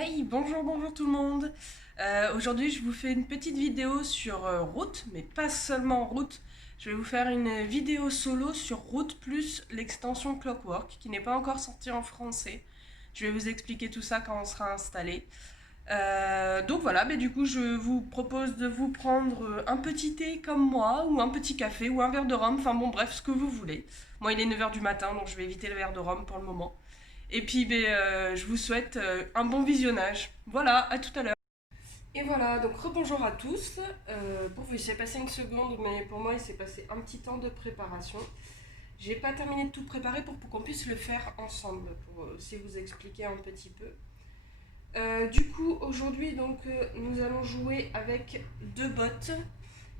Hey, bonjour tout le monde. Aujourd'hui, je vous fais une petite vidéo sur Route, mais pas seulement Route. Je vais vous faire une vidéo solo sur Route plus l'extension Clockwork, qui n'est pas encore sortie en français. Je vais vous expliquer tout ça quand on sera installé. Donc voilà, mais du coup, je vous propose de vous prendre un petit thé comme moi, ou un petit café, ou un verre de rhum, enfin bon, bref, ce que vous voulez. Moi, il est 9 h du matin, donc je vais éviter le verre de rhum pour le moment. Et puis, je vous souhaite un bon visionnage. Voilà, à tout à l'heure. Et voilà, donc rebonjour à tous. Pour vous, il s'est passé une seconde, mais pour moi, il s'est passé un petit temps de préparation. J'ai pas terminé de tout préparer pour qu'on puisse le faire ensemble, pour aussi vous expliquer un petit peu. Du coup, aujourd'hui, donc, nous allons jouer avec deux bots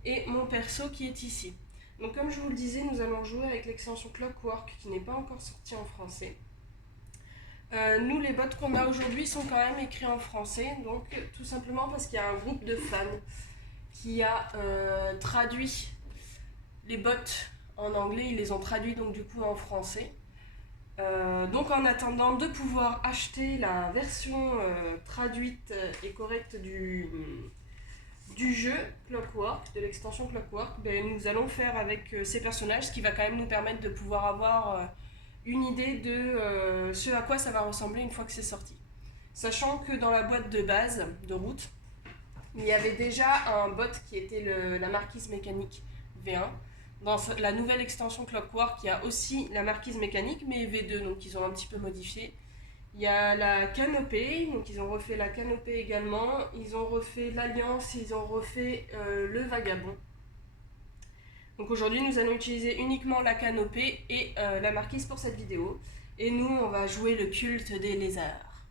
et mon perso qui est ici. Donc, comme je vous le disais, nous allons jouer avec l'extension Clockwork qui n'est pas encore sortie en français. Nous, les bots qu'on a aujourd'hui sont quand même écrits en français, donc tout simplement parce qu'il y a un groupe de fans qui a traduit les bots en anglais, ils les ont traduits donc du coup en français. Donc en attendant de pouvoir acheter la version traduite et correcte du jeu Clockwork, de l'extension Clockwork, nous allons faire avec ces personnages, ce qui va quand même nous permettre de pouvoir avoir une idée de ce à quoi ça va ressembler une fois que c'est sorti. Sachant que dans la boîte de base de Route, il y avait déjà un bot qui était la marquise mécanique V1. Dans la nouvelle extension Clockwork, il y a aussi la marquise mécanique, mais V2, donc ils ont un petit peu modifié. Il y a la canopée, donc ils ont refait la canopée également. Ils ont refait l'Alliance, ils ont refait le Vagabond. Donc aujourd'hui, nous allons utiliser uniquement la canopée et la marquise pour cette vidéo. Et nous, on va jouer le culte des lézards.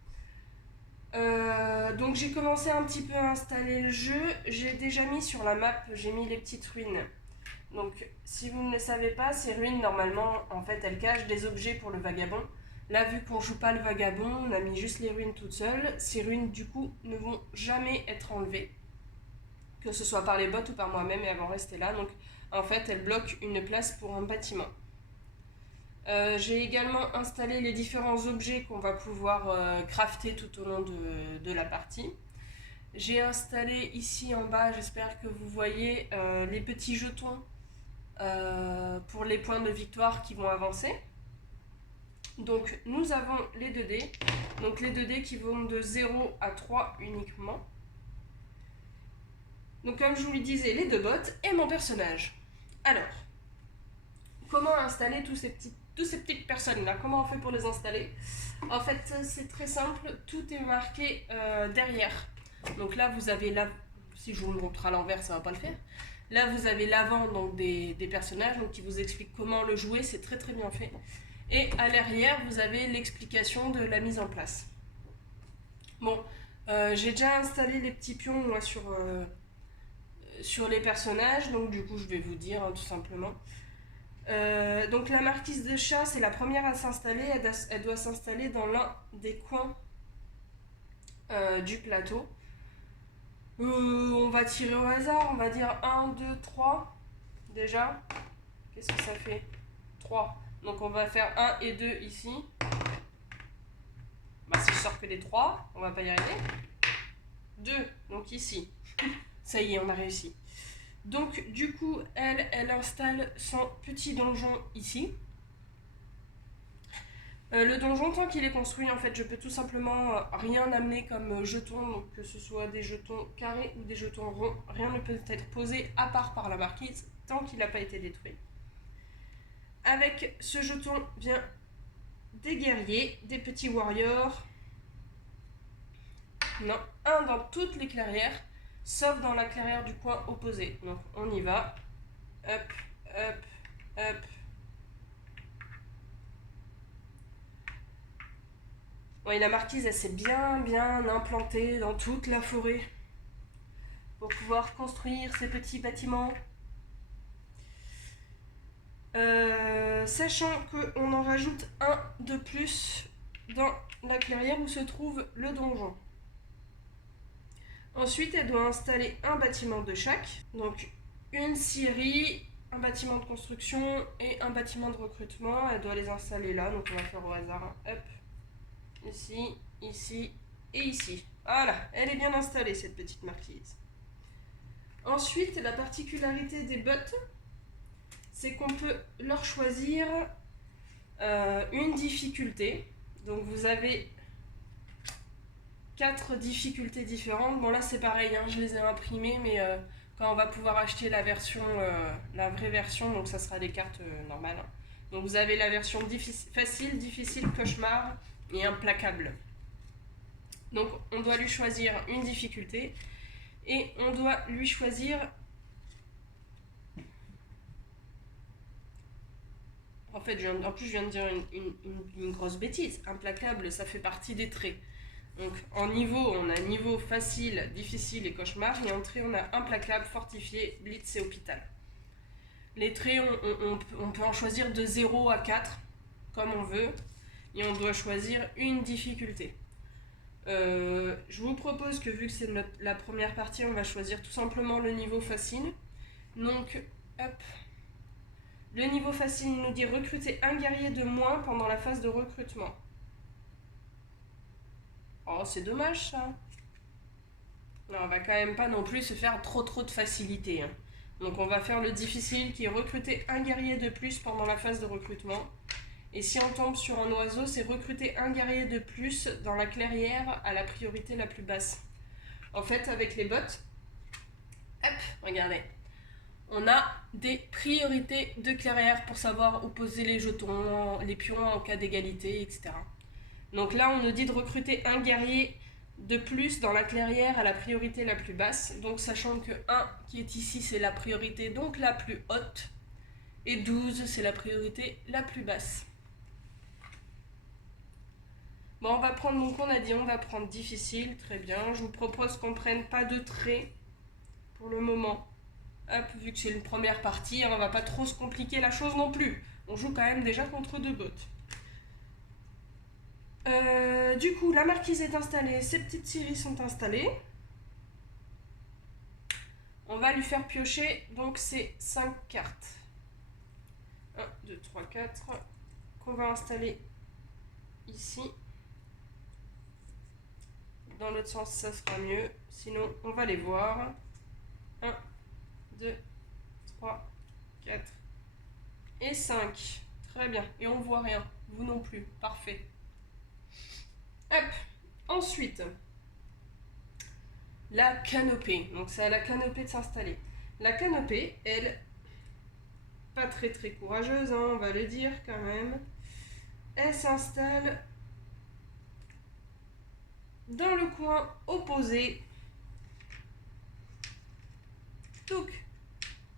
Donc j'ai commencé un petit peu à installer le jeu. J'ai déjà mis sur la map, j'ai mis les petites ruines. Donc si vous ne le savez pas, ces ruines normalement, en fait, elles cachent des objets pour le vagabond. Là, vu qu'on joue pas le vagabond, on a mis juste les ruines toutes seules. Ces ruines, du coup, ne vont jamais être enlevées, que ce soit par les bots ou par moi-même, et elles vont rester là. Donc en fait, elles bloquent une place pour un bâtiment. J'ai également installé les différents objets qu'on va pouvoir crafter tout au long de la partie. J'ai installé ici en bas, j'espère que vous voyez, les petits jetons pour les points de victoire qui vont avancer. Donc nous avons les 2D, donc les 2D qui vont de 0 à 3 uniquement. Donc comme je vous le disais, les deux bots et mon personnage. Alors, comment installer tous ces petites personnes là? Comment on fait pour les installer? En fait, c'est très simple, tout est marqué derrière. Donc là, vous avez la... Si je vous le montre à l'envers, ça va pas le faire. Là, vous avez l'avant donc des personnages donc, qui vous explique comment le jouer, c'est très très bien fait. Et à l'arrière, vous avez l'explication de la mise en place. Bon, j'ai déjà installé les petits pions moi sur les personnages, donc du coup je vais vous dire tout simplement. Donc la marquise de chat, c'est la première à s'installer, elle doit s'installer dans l'un des coins du plateau. On va tirer au hasard, on va dire 1, 2, 3 déjà. Qu'est-ce que ça fait? 3. Donc on va faire 1 et 2 ici. Bah si je sors que des 3, on va pas y arriver. 2, donc ici. Ça y est, on a réussi. Donc du coup, elle installe son petit donjon ici. Le donjon, tant qu'il est construit, en fait, je peux tout simplement rien amener comme jetons, donc que ce soit des jetons carrés ou des jetons ronds. Rien ne peut être posé à part par la marquise tant qu'il n'a pas été détruit. Avec ce jeton vient des guerriers, des petits warriors. Non, un dans toutes les clairières, sauf dans la clairière du coin opposé. Donc on y va. Hop, hop, hop. Bon, et la marquise, elle s'est bien implantée dans toute la forêt pour pouvoir construire ces petits bâtiments. Sachant qu'on en rajoute un de plus dans la clairière où se trouve le donjon. Ensuite, elle doit installer un bâtiment de chaque. Donc, une scierie, un bâtiment de construction et un bâtiment de recrutement. Elle doit les installer là. Donc, on va faire au hasard. Hop. Ici, ici et ici. Voilà, elle est bien installée cette petite marquise. Ensuite, la particularité des bottes, c'est qu'on peut leur choisir une difficulté. Donc vous avez 4 difficultés différentes. Bon là c'est pareil, hein, je les ai imprimées, mais quand on va pouvoir acheter la version, la vraie version, donc ça sera des cartes normales. Donc vous avez la version facile, difficile, cauchemar et implacable. Donc on doit lui choisir une difficulté et on doit lui choisir... En fait, en plus je viens de dire une grosse bêtise. Implacable, ça fait partie des traits. Donc en niveau, on a niveau facile, difficile et cauchemar. Et en trait, on a implacable, fortifié, blitz et hôpital. Les traits, on peut en choisir de 0 à 4, comme on veut. Et on doit choisir une difficulté. Je vous propose que vu que c'est la première partie, on va choisir tout simplement le niveau facile. Donc, hop. Le niveau facile nous dit recruter un guerrier de moins pendant la phase de recrutement. Oh, c'est dommage ça. Non, on va quand même pas non plus se faire trop de facilité. Hein. Donc on va faire le difficile qui est recruter un guerrier de plus pendant la phase de recrutement. Et si on tombe sur un oiseau, c'est recruter un guerrier de plus dans la clairière à la priorité la plus basse. En fait, avec les bottes, hop, regardez. On a des priorités de clairière pour savoir où poser les jetons, les pions en cas d'égalité, etc. Donc là, on nous dit de recruter un guerrier de plus dans la clairière à la priorité la plus basse. Donc sachant que 1 qui est ici, c'est la priorité donc la plus haute. Et 12, c'est la priorité la plus basse. Bon, on va prendre, donc on a dit, on va prendre difficile, très bien. Je vous propose qu'on prenne pas de traits pour le moment. Hop, vu que c'est une première partie, on va pas trop se compliquer la chose non plus. On joue quand même déjà contre 2 bots. Du coup, la marquise est installée, ces petites séries sont installées. On va lui faire piocher donc ces 5 cartes. 1, 2, 3, 4, qu'on va installer ici. Dans l'autre sens, ça sera mieux. Sinon, on va les voir. 1, 2, 3, 4 et 5. Très bien. Et on voit rien. Vous non plus. Parfait. Hop. Ensuite, la canopée. Donc, c'est à la canopée de s'installer. La canopée, elle, pas très courageuse, hein, on va le dire quand même. Elle s'installe dans le coin opposé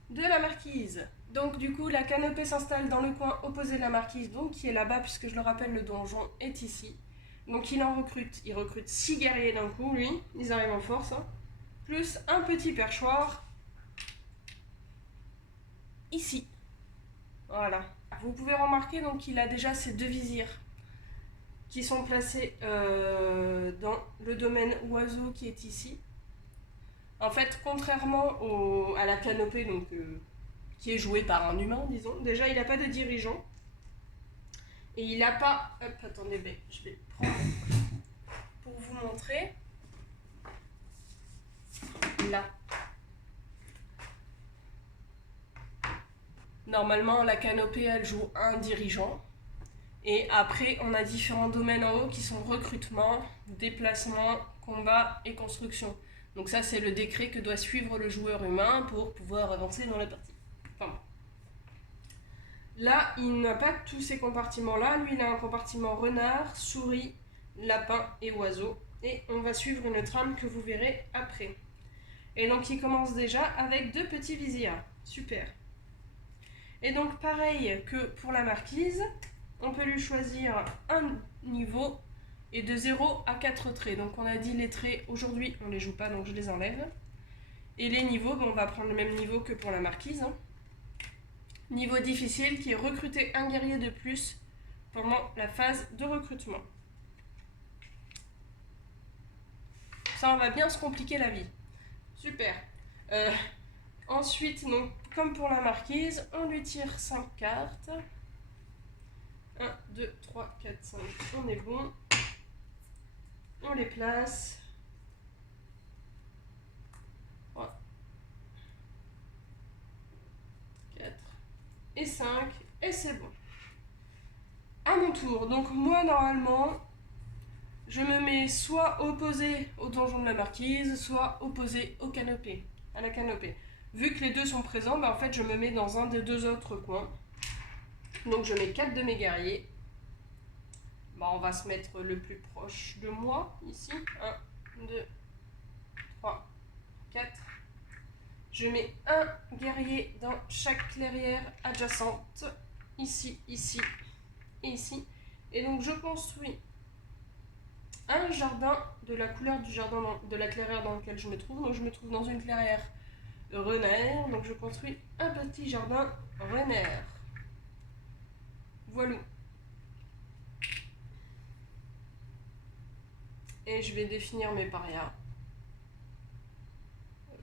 de la marquise. Donc du coup la canopée s'installe dans le coin opposé de la marquise, donc qui est là-bas, puisque je le rappelle, le donjon est ici. Donc il recrute 6 guerriers d'un coup, lui, ils arrivent en force, hein, plus un petit perchoir ici. Voilà. Vous pouvez remarquer donc qu'il a déjà ces 2 visirs qui sont placés dans le domaine oiseau qui est ici. En fait, contrairement à la canopée, donc, qui est jouée par un humain, disons, déjà il n'a pas de dirigeant. Et il n'a pas... Hop, attendez, je vais prendre pour vous montrer. Là. Normalement, la canopée, elle joue un dirigeant. Et après, on a différents domaines en haut qui sont recrutement, déplacement, combat et construction. Donc ça, c'est le décret que doit suivre le joueur humain pour pouvoir avancer dans la partie. Enfin, là, il n'a pas tous ces compartiments-là. Lui, il a un compartiment renard, souris, lapin et oiseau. Et on va suivre une trame que vous verrez après. Et donc, il commence déjà avec 2 petits visirs. Super. Et donc, pareil que pour la marquise, on peut lui choisir un niveau et de 0 à 4 traits. Donc on a dit les traits, aujourd'hui on ne les joue pas, donc je les enlève. Et les niveaux, on va prendre le même niveau que pour la marquise. Hein. Niveau difficile qui est recruter un guerrier de plus pendant la phase de recrutement. Ça, on va bien se compliquer la vie. Super. Ensuite, donc, comme pour la marquise, on lui tire 5 cartes. 1, 2, 3, 4, 5, on est bon. On les place. 3, 4 et 5. Et c'est bon. À mon tour. Donc moi, normalement, je me mets soit opposé au donjon de la marquise, soit opposé au canopé, à la canopée. Vu que les deux sont présents, bah en fait, je me mets dans un des deux autres coins. Donc je mets 4 de mes guerriers. Bah, on va se mettre le plus proche de moi, ici. 1, 2, 3, 4. Je mets un guerrier dans chaque clairière adjacente. Ici, ici et ici. Et donc je construis un jardin de la couleur du jardin de la clairière dans lequel je me trouve. Donc je me trouve dans une clairière renard. Donc je construis un petit jardin renard. Voilà. Et je vais définir mes parias.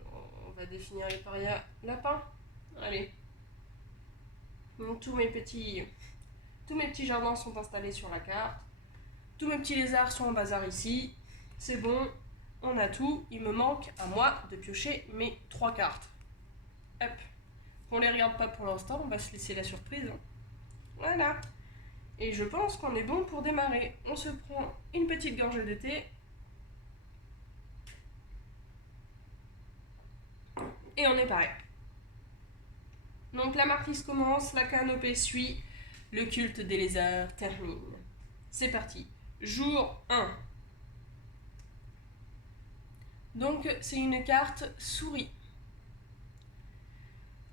On va définir les parias lapins. Allez. Donc tous mes petits jardins sont installés sur la carte. Tous mes petits lézards sont en bazar ici. C'est bon, on a tout. Il me manque à moi de piocher mes 3 cartes. Hop. On les regarde pas pour l'instant, on va se laisser la surprise. Voilà. Et je pense qu'on est bon pour démarrer. On se prend une petite gorgée de thé. Et on est pareil. Donc la marquise commence, la canopée suit, le culte des lézards termine. C'est parti. Jour 1. Donc c'est une carte souris.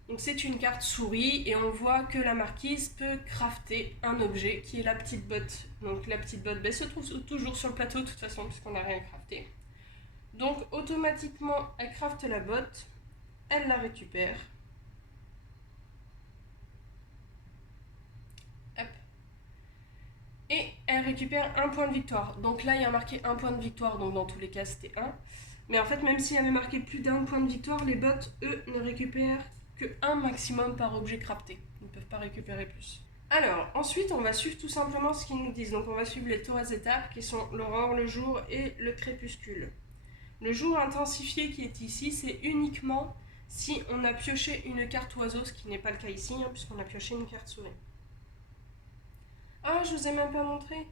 Donc c'est une carte souris et on voit que la marquise peut crafter un objet qui est la petite botte. Donc la petite botte se trouve toujours sur le plateau de toute façon puisqu'on n'a rien crafté. Donc automatiquement elle crafte la botte, elle la récupère. Hop. Et elle récupère un point de victoire. Donc là il y a marqué un point de victoire, donc dans tous les cas c'était 1. Mais en fait même s'il y avait marqué plus d'un point de victoire, les bottes eux ne récupèrent que un maximum par objet crafté. Ils ne peuvent pas récupérer plus. Alors, ensuite, on va suivre tout simplement ce qu'ils nous disent. Donc, on va suivre les 3 étapes qui sont l'aurore, le jour et le crépuscule. Le jour intensifié qui est ici, c'est uniquement si on a pioché une carte oiseau, ce qui n'est pas le cas ici, hein, puisqu'on a pioché une carte souris. Ah, je vous ai même pas montré.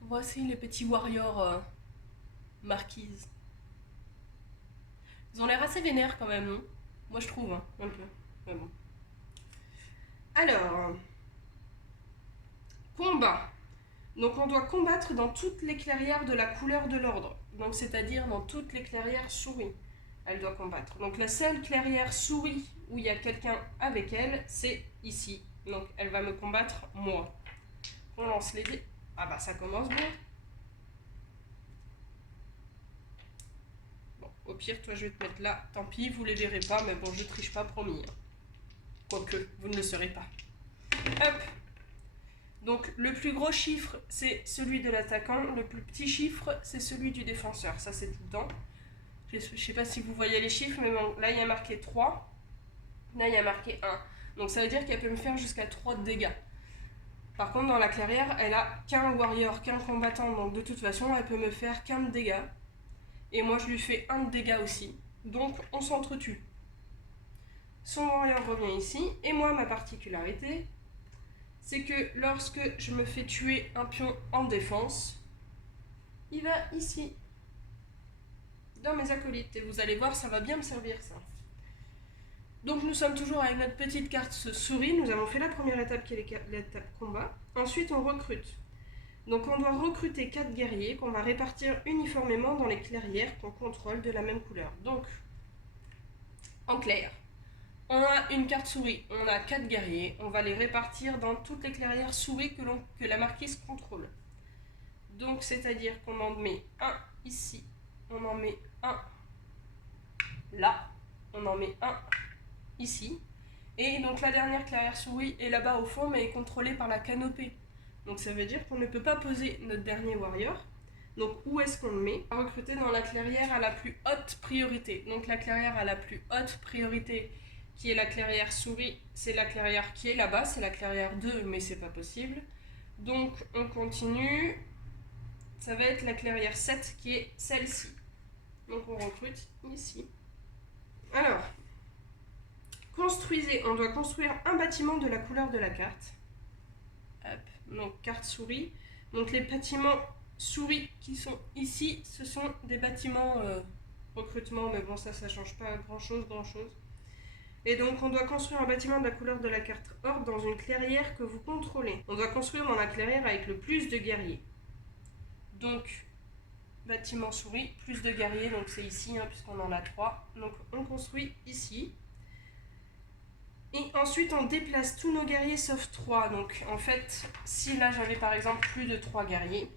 Voici les petits warriors marquises. Ils ont l'air assez vénères quand même, non? Moi, je trouve, hein, un peu. Mais bon. Alors, combat. Donc on doit combattre dans toutes les clairières de la couleur de l'ordre. Donc c'est-à-dire dans toutes les clairières souris. Elle doit combattre. Donc la seule clairière souris où il y a quelqu'un avec elle, c'est ici. Donc elle va me combattre moi. On lance les dés. Ah bah ça commence bien. Bon, au pire, toi je vais te mettre là. Tant pis, vous les verrez pas, mais bon, je triche pas, promis. Quoique, vous ne le saurez pas. Hop. Donc le plus gros chiffre, c'est celui de l'attaquant. Le plus petit chiffre, c'est celui du défenseur. Ça, c'est tout le temps. Je ne sais pas si vous voyez les chiffres, mais bon, là, il y a marqué 3. Là, il y a marqué 1. Donc ça veut dire qu'elle peut me faire jusqu'à 3 de dégâts. Par contre, dans la clairière, elle a qu'un warrior, qu'un combattant. Donc de toute façon, elle peut me faire qu'un de dégâts. Et moi, je lui fais 1 de dégâts aussi. Donc on s'entretue. Son warrior revient ici. Et moi, ma particularité, c'est que lorsque je me fais tuer un pion en défense, il va ici, dans mes acolytes. Et vous allez voir, ça va bien me servir, ça. Donc nous sommes toujours avec notre petite carte souris. Nous avons fait la première étape qui est l'étape combat. Ensuite, on recrute. Donc on doit recruter 4 guerriers qu'on va répartir uniformément dans les clairières qu'on contrôle de la même couleur. Donc, en clair, on a une carte souris, on a 4 guerriers, on va les répartir dans toutes les clairières souris que la marquise contrôle. Donc c'est-à-dire qu'on en met un ici, on en met un là, on en met un ici. Et donc la dernière clairière souris est là-bas au fond, mais est contrôlée par la canopée. Donc ça veut dire qu'on ne peut pas poser notre dernier warrior. Donc où est-ce qu'on le met? On va recruter dans la clairière à la plus haute priorité. Donc la clairière à la plus haute priorité, qui est la clairière souris, c'est la clairière qui est là-bas, c'est la clairière 2, mais c'est pas possible. Donc on continue. ça va être la clairière 7 qui est celle-ci. Donc on recrute ici. Alors, construisez, on doit construire un bâtiment de la couleur de la carte. Hop, donc carte souris. Donc les bâtiments souris qui sont ici, ce sont des bâtiments recrutement, mais bon ça change pas grand chose. Et donc on doit construire un bâtiment de la couleur de la carte horde dans une clairière que vous contrôlez. On doit construire dans la clairière avec le plus de guerriers. Donc bâtiment souris, plus de guerriers, donc c'est ici hein, puisqu'on en a 3. Donc on construit ici. Et ensuite on déplace tous nos guerriers sauf 3. Donc en fait, si là j'avais par exemple plus de 3 guerriers,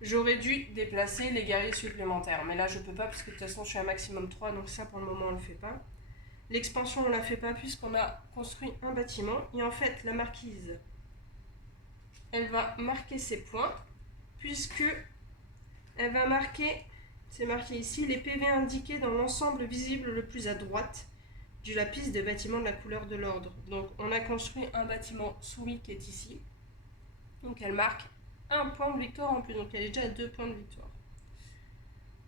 j'aurais dû déplacer les guerriers supplémentaires. Mais là je peux pas parce que de toute façon je suis à maximum 3, donc ça pour le moment on le fait pas. L'expansion on la fait pas puisqu'on a construit un bâtiment. Et en fait la marquise, elle va marquer ses points puisque elle va marquer, c'est marqué ici, les PV indiqués dans l'ensemble visible le plus à droite de la piste de bâtiment de la couleur de l'ordre. Donc on a construit un bâtiment souris qui est ici. Donc elle marque un point de victoire en plus, donc elle est déjà à 2 points de victoire.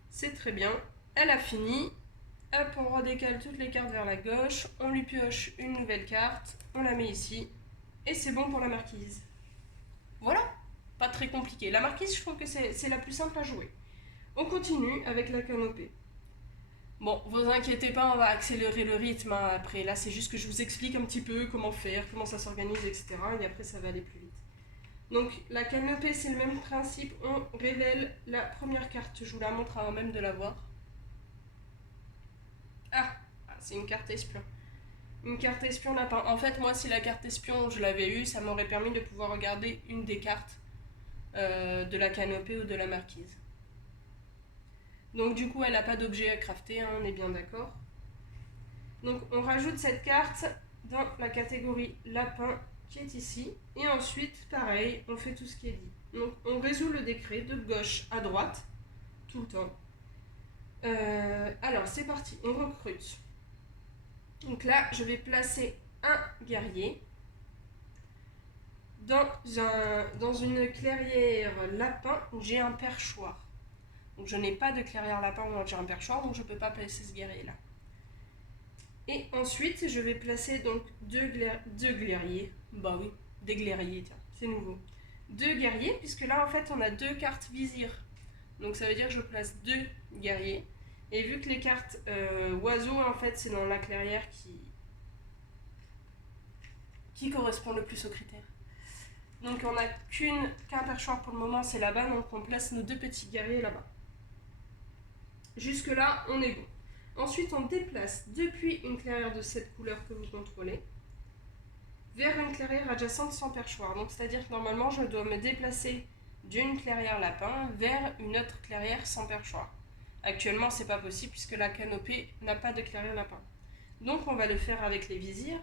C'est très bien. Elle a fini. Hop, on redécale toutes les cartes vers la gauche. On lui pioche une nouvelle carte. On la met ici. Et c'est bon pour la marquise. Voilà. Pas très compliqué. La marquise, je trouve que c'est la plus simple à jouer. On continue avec la canopée. Bon, vous inquiétez pas, on va accélérer le rythme hein, après. Là, c'est juste que je vous explique un petit peu comment faire, comment ça s'organise, etc. Et après, ça va aller plus vite. Donc, la canopée, c'est le même principe. On révèle la première carte. Je vous la montre avant même de la voir. Ah, c'est une carte espion. Une carte espion lapin. En fait, moi, si la carte espion, je l'avais eue, ça m'aurait permis de pouvoir regarder une des cartes de la canopée ou de la marquise. Donc du coup, elle n'a pas d'objet à crafter, hein, on est bien d'accord. Donc on rajoute cette carte dans la catégorie lapin qui est ici. Et ensuite, pareil, on fait tout ce qui est dit. Donc on résout le décret de gauche à droite, tout le temps. Alors c'est parti, on recrute. Donc là, je vais placer un guerrier dans une clairière lapin où j'ai un perchoir. Donc je n'ai pas de clairière lapin où j'ai un perchoir, donc je ne peux pas placer ce guerrier là. Et ensuite je vais placer donc deux guerriers. Bah oui, des guerriers, tiens, c'est nouveau. 2 guerriers, puisque là en fait on a 2 cartes vizir. Donc ça veut dire que je place 2 guerriers. Et vu que les cartes oiseaux en fait c'est dans la clairière qui correspond le plus aux critères. Donc on n'a qu'un perchoir pour le moment, c'est là-bas, donc on place nos 2 petits guerriers là-bas. Jusque là, on est bon. Ensuite, on déplace depuis une clairière de cette couleur que vous contrôlez vers une clairière adjacente sans perchoir. Donc, c'est-à-dire que normalement, je dois me déplacer d'une clairière lapin vers une autre clairière sans perchoir. Actuellement, c'est pas possible puisque la canopée n'a pas de clairière lapin. Donc, on va le faire avec les visirs.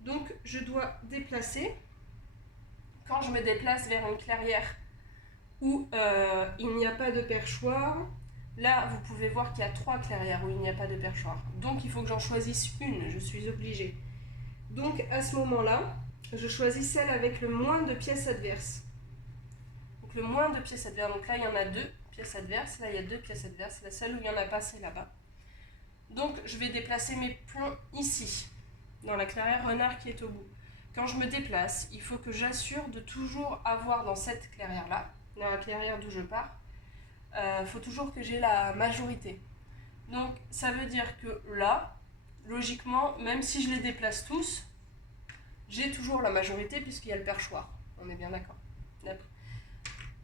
Donc, je dois déplacer. Quand je me déplace vers une clairière où il n'y a pas de perchoir, là, vous pouvez voir qu'il y a 3 clairières où il n'y a pas de perchoir. Donc, il faut que j'en choisisse une, je suis obligée. Donc, à ce moment-là, je choisis celle avec le moins de pièces adverses. Donc, le moins de pièces adverses. Donc là, il y en a 2 pièces adverses. Là, il y a 2 pièces adverses. La seule où il n'y en a pas, c'est là-bas. Donc, je vais déplacer mes pions ici, dans la clairière renard qui est au bout. Quand je me déplace, il faut que j'assure de toujours avoir dans cette clairière-là, dans la clairière d'où je pars, faut toujours que j'ai la majorité. Donc ça veut dire que là, logiquement, même si je les déplace tous, j'ai toujours la majorité puisqu'il y a le perchoir. On est bien d'accord.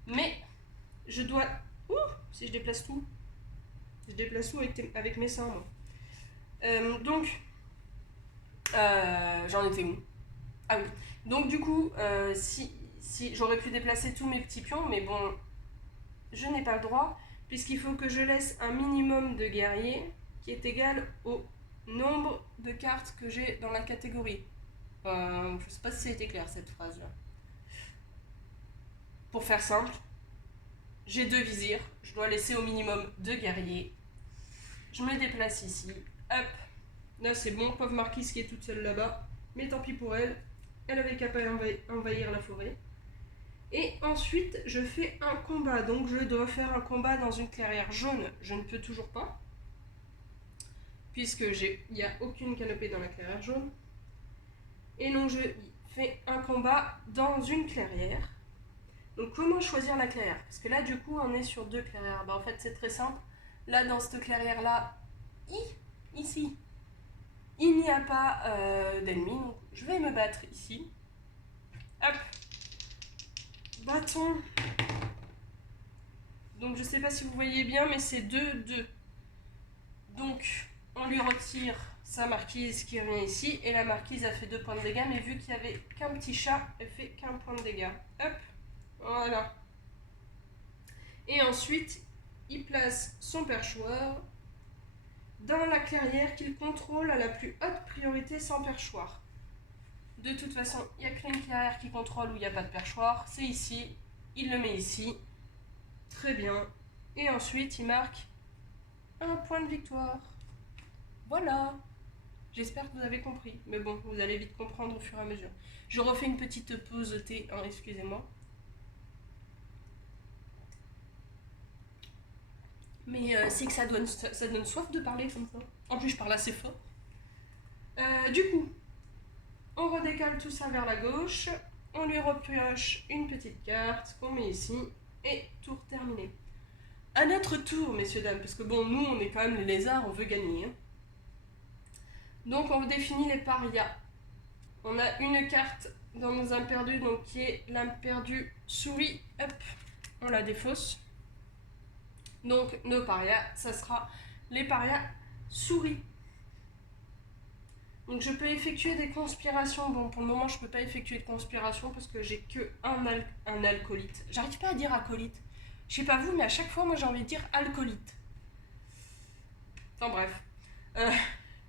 Mais je dois... si je déplace tout, je déplace tout avec mes seins, moi. J'en étais où? Ah oui. Donc du coup, si j'aurais pu déplacer tous mes petits pions, mais bon, je n'ai pas le droit, puisqu'il faut que je laisse un minimum de guerriers qui est égal au nombre de cartes que j'ai dans la catégorie. Je ne sais pas si ça a été clair cette phrase-là. Pour faire simple, j'ai 2 visirs, je dois laisser au minimum 2 guerriers. Je me déplace ici, hop. Là c'est bon, pauvre marquise qui est toute seule là-bas, mais tant pis pour elle, elle avait qu'à pas envahir la forêt. Et ensuite, je fais un combat. Donc, je dois faire un combat dans une clairière jaune. Je ne peux toujours pas. Puisque il n'y a aucune canopée dans la clairière jaune. Et donc, je fais un combat dans une clairière. Donc, comment choisir la clairière? Parce que là, du coup, on est sur 2 clairières. En fait, c'est très simple. Là, dans cette clairière-là, ici, il n'y a pas d'ennemis. Donc, je vais me battre ici. Hop. Bâton. Donc je sais pas si vous voyez bien, mais c'est 2-2. Donc on lui retire sa marquise qui revient ici. Et la marquise a fait 2 points de dégâts. Mais vu qu'il n'y avait qu'un petit chat, elle fait qu'un point de dégâts. Hop. Voilà. Et ensuite, il place son perchoir dans la clairière qu'il contrôle à la plus haute priorité sans perchoir. De toute façon, il n'y a qu'une clairière qui contrôle où il n'y a pas de perchoir. C'est ici. Il le met ici. Très bien. Et ensuite, il marque un point de victoire. Voilà. J'espère que vous avez compris. Mais bon, vous allez vite comprendre au fur et à mesure. Je refais une petite pause thé. Hein, excusez-moi. Mais c'est que ça donne soif de parler comme ça. En plus, je parle assez fort. Du coup, on redécale tout ça vers la gauche. On lui repioche une petite carte qu'on met ici. Et tour terminé. À notre tour, messieurs, dames, parce que bon, nous, on est quand même les lézards, on veut gagner. Hein. Donc, on définit les parias. On a une carte dans nos imperdus, donc qui est l'imperdu souris. Hop, on la défausse. Donc, nos parias, ça sera les parias souris. Donc, je peux effectuer des conspirations. Bon, pour le moment, je ne peux pas effectuer de conspiration parce que j'ai que un alcoolite. J'arrive pas à dire acolyte. Je sais pas vous, mais à chaque fois, moi, j'ai envie de dire alcoolite. Enfin, bref.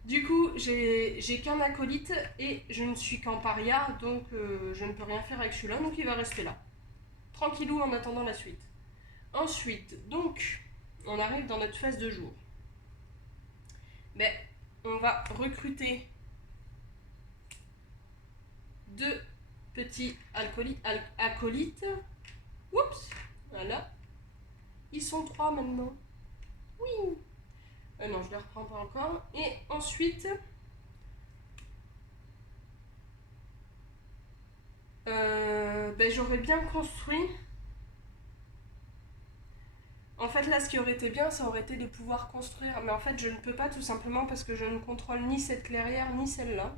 Du coup, j'ai qu'un acolyte et je ne suis qu'en paria, donc je ne peux rien faire avec celui-là, donc il va rester là. Tranquillou en attendant la suite. Ensuite, donc, on arrive dans notre phase de jour. Mais on va recruter 2 petits acolytes. Oups, voilà. Ils sont 3 maintenant. Oui. Non, je ne les reprends pas encore. Et ensuite, j'aurais bien construit. En fait, là, ce qui aurait été bien, ça aurait été de pouvoir construire. Mais en fait, je ne peux pas tout simplement parce que je ne contrôle ni cette clairière ni celle-là.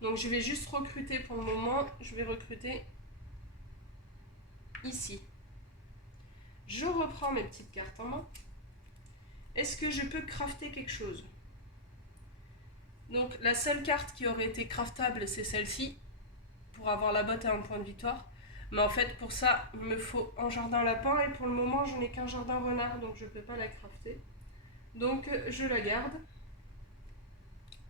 Donc, je vais juste recruter pour le moment. Je vais recruter ici. Je reprends mes petites cartes en main. Est-ce que je peux crafter quelque chose? Donc, la seule carte qui aurait été craftable, c'est celle-ci. Pour avoir la botte et un point de victoire. Mais en fait, pour ça, il me faut un jardin lapin. Et pour le moment, je n'ai qu'un jardin renard. Donc, je ne peux pas la crafter. Donc, je la garde.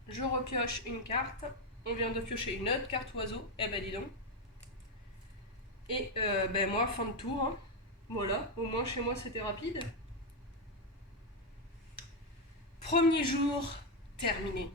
Je repioche une carte. On vient de piocher une autre carte oiseau. Eh ben, dis donc. Et moi, fin de tour. Hein. Voilà, au moins chez moi, c'était rapide. Premier jour terminé.